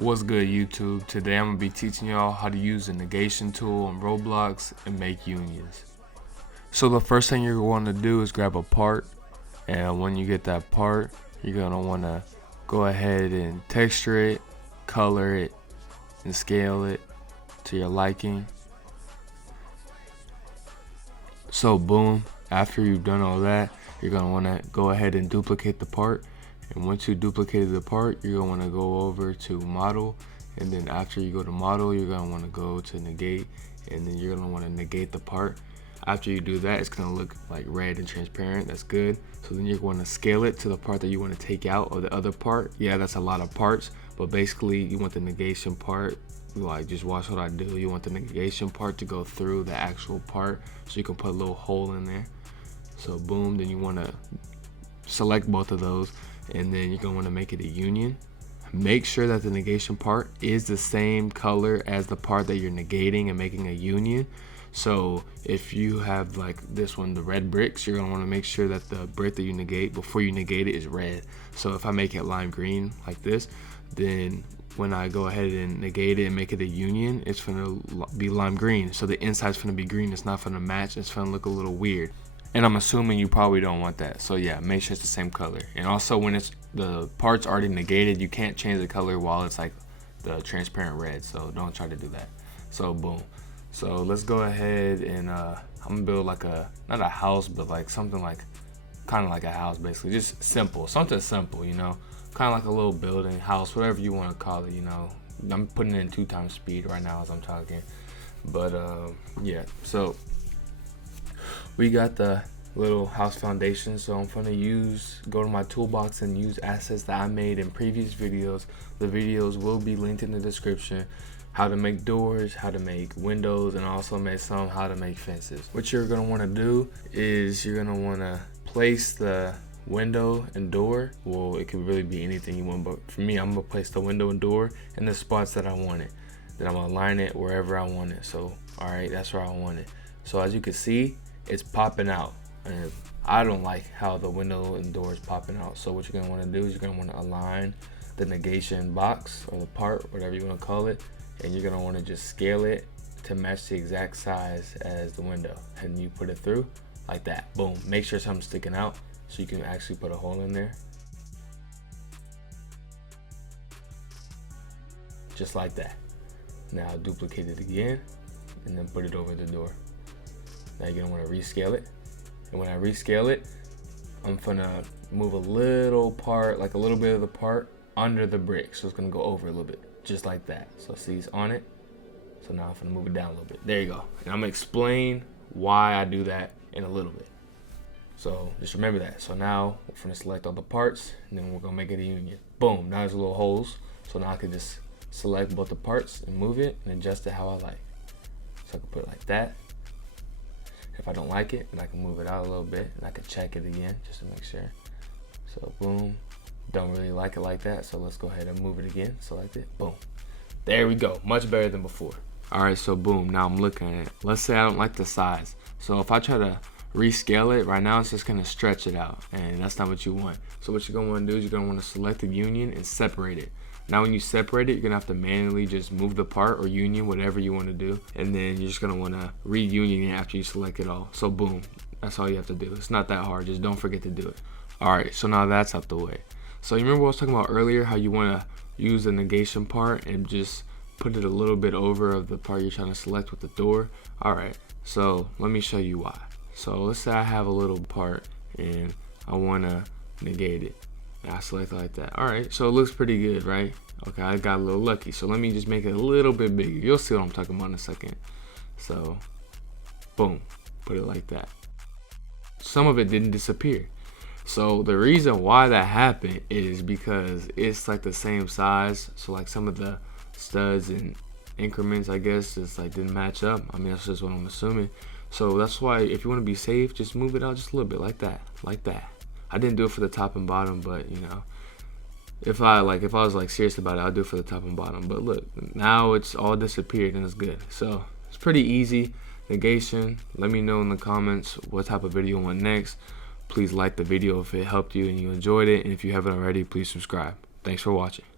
What's good, YouTube? Today I'm going to be teaching y'all how to use the negation tool on Roblox and make unions. So the first thing you're going to do is grab a part, and when you get that part, you're going to want to go ahead and texture it, color it, and scale it to your liking. So boom, after you've done all that, you're going to want to go ahead and duplicate the part. And once you duplicated the part, you're going to want to go over to model, and then after you go to model, you're going to want to go to negate, and then you're going to want to negate the part. After you do that, it's going to look like red and transparent. That's good. So then you're going to scale it to the part that you want to take out, or the other part. Yeah, that's a lot of parts, but basically you want the negation part, like just watch what I do. You want the negation part to go through the actual part, so you can put a little hole in there. So boom, then you want to select both of those, and then you're going to want to make it a union. Make sure that the negation part is the same color as the part that you're negating and making a union. So if you have like this one, the red bricks, you're going to want to make sure that the brick that you negate before you negate it is red. So if I make it lime green like this, then when I go ahead and negate it and make it a union, it's going to be lime green. So the inside's going to be green. It's not going to match. It's going to look a little weird. And I'm assuming you probably don't want that. So yeah, make sure it's the same color. And also when it's the part's already negated, you can't change the color while it's like the transparent red. So don't try to do that. So boom. So let's go ahead and I'm gonna build like not a house, but like something like kind of like a house, basically. Just simple, something simple, you know, kind of like a little building, house, whatever you want to call it, you know. I'm putting it in 2x speed right now as I'm talking. But yeah, so we got the little house foundation. So I'm gonna go to my toolbox and use assets that I made in previous videos. The videos will be linked in the description. How to make doors, how to make windows, and also made some how to make fences. What you're gonna wanna do is you're gonna wanna place the window and door. Well, it could really be anything you want, but for me, I'm gonna place the window and door in the spots that I want it. Then I'm gonna align it wherever I want it. So, all right, that's where I want it. So as you can see, it's popping out, and I don't like how the window and door is popping out. So what you're gonna wanna do is you're gonna wanna align the negation box or the part, whatever you wanna call it, and you're gonna wanna just scale it to match the exact size as the window. And you put it through like that, boom. Make sure something's sticking out so you can actually put a hole in there. Just like that. Now duplicate it again and then put it over the door. Now you're gonna wanna rescale it. And when I rescale it, I'm gonna move a little part, like a little bit of the part under the brick. So it's gonna go over a little bit, just like that. So see, it's on it. So now I'm gonna move it down a little bit. There you go. And I'm gonna explain why I do that in a little bit. So just remember that. So now we're gonna select all the parts, and then we're gonna make it a union. Boom, now there's little holes. So now I can just select both the parts and move it and adjust it how I like. So I can put it like that. If I don't like it, then I can move it out a little bit, and I can check it again just to make sure. So boom, don't really like it like that, so let's go ahead and move it again. Select it, boom. There we go, much better than before. All right, so boom, now I'm looking at it. Let's say I don't like the size. So if I try to rescale it, right now it's just gonna stretch it out, and that's not what you want. So what you're gonna wanna do is you're gonna wanna select the union and separate it. Now when you separate it, you're gonna have to manually just move the part or union, whatever you wanna do. And then you're just gonna wanna reunion it after you select it all. So boom, that's all you have to do. It's not that hard, just don't forget to do it. All right, so now that's out the way. So you remember what I was talking about earlier, how you wanna use the negation part and just put it a little bit over of the part you're trying to select with the door? All right, so let me show you why. So let's say I have a little part and I wanna negate it. I select it like that. All right, so it looks pretty good, right? Okay, I got a little lucky. So let me just make it a little bit bigger. You'll see what I'm talking about in a second. So, boom, put it like that. Some of it didn't disappear. So the reason why that happened is because it's like the same size. So like some of the studs and increments, I guess, just like didn't match up. I mean, that's just what I'm assuming. So that's why if you want to be safe, just move it out just a little bit like that, like that. I didn't do it for the top and bottom, but you know, if I was like serious about it, I'll do it for the top and bottom. But look, now it's all disappeared and it's good. So it's pretty easy. Negation. Let me know in the comments what type of video you want next. Please like the video if it helped you and you enjoyed it, and if you haven't already, please subscribe. Thanks for watching.